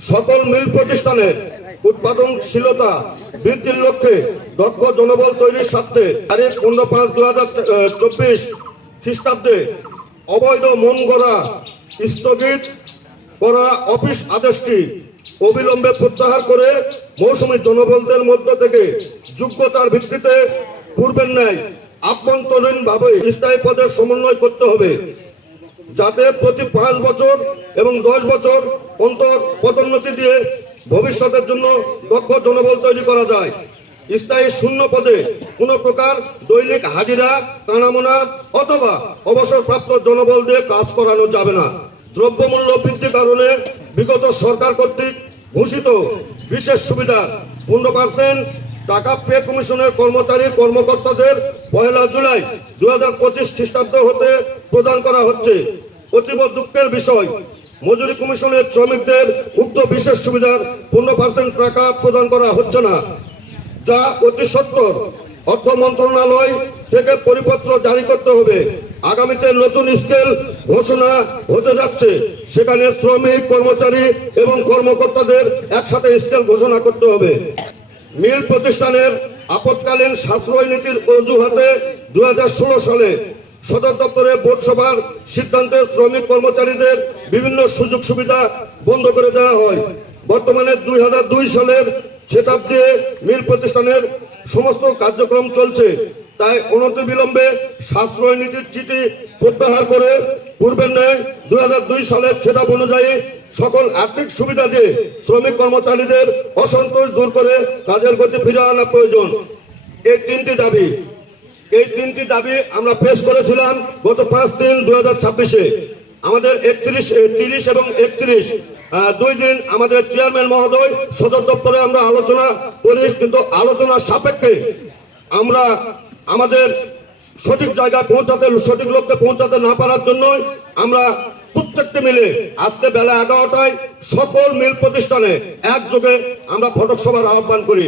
সকল মিল প্রতিষ্ঠানের উৎপাদনশীলতা বৃদ্ধির লক্ষ্যে দক্ষ জনবল তৈরির স্বার্থে তারিখ 15/5/2024 খ্রিস্টাব্দে অবৈধ মন গড়া স্থগিত করা অফিস আদেশটি অবিলম্বে প্রত্যাহার করে মৌসুমী জনবলদের মধ্য থেকে যোগ্যতার ভিত্তিতে পূর্বের ন্যায় আভ্যন্তরীণভাবে স্থায়ী পদের সমন্বয় করতে হবে, যাতে প্রতি 5 বছর এবং 10 বছর অন্তর পদোন্নতি দিয়ে ভবিষ্যতের জন্য দক্ষ জনবল তৈরি করা যায়। স্থায়ী শূন্য পদে কোন প্রকার দৈনিক হাজিরা, কানামোনা অথবা অবসরপ্রাপ্ত জনবল দিয়ে কাজ করানো যাবে না। দ্রব্যমূল্য বৃদ্ধির কারণে বিগত সরকার কর্তৃক ঘোষিত বিশেষ সুবিধা 15% টাকা পে কমিশনের কর্মচারী কর্মকর্তাদের 1 জুলাই 2025 খ্রিস্টাব্দ হতে প্রদান করা হচ্ছে। অতীব দুঃখের বিষয়, মজুরি কমিশনের শ্রমিকদের উক্ত বিশেষ সুবিধার 15% টাকা প্রদান করা হচ্ছে না, যা অতি সত্বর অর্থ মন্ত্রণালয় থেকে পরিপত্র জারি করতে হবে। আগামীতে নতুন স্কেল ঘোষণা হতে যাচ্ছে, সেখানে শ্রমিক, কর্মচারী এবং কর্মকর্তাদের একসাথে স্কেল ঘোষণা করতে হবে। মিল প্রতিষ্ঠানের আপৎকালীন সাশ্রয় নীতির অজুহাতে 2016 সালে সদর দপ্তরে বোর্ড সভার সিদ্ধান্তে শ্রমিক কর্মচারীদের বিভিন্ন সুযোগ সুবিধা বন্ধ করে দেওয়া হয়। বর্তমানে 2002 সালের শতাব্দে মিল প্রতিষ্ঠানের সমস্ত কার্যক্রম চলছে, তাই অনতিবিলম্বে সাশ্রয় নীতির চিঠি প্রত্যাহার করে পূর্বের ন্যায় 2002 সালের ছেদাব অনুযায়ী সকল আর্থিক সুবিধা দিয়ে শ্রমিক কর্মচারীদের অসন্তোষ দূর করে কাজের গতি ফিরিয়ে আনা প্রয়োজন। এই তিনটি দাবি আমরা পেশ করেছিলাম গত 5/3/2026-এ। আমাদের 30 এবং 31 2 দিন আমাদের চেয়ারম্যান মহোদয় সদর দপ্তরে আমরা আলোচনা করি, কিন্তু আলোচনার সাপেক্ষে আমরা আমাদের সঠিক জায়গায় পৌঁছাতে, সঠিক লক্ষ্যে পৌঁছাতে না পারার জন্য আমরা প্রত্যেকটি মিলে আজকে বেলা 11টায় সকল মিল প্রতিষ্ঠানে একযোগে আমরা ফটক সভার আহ্বান করি।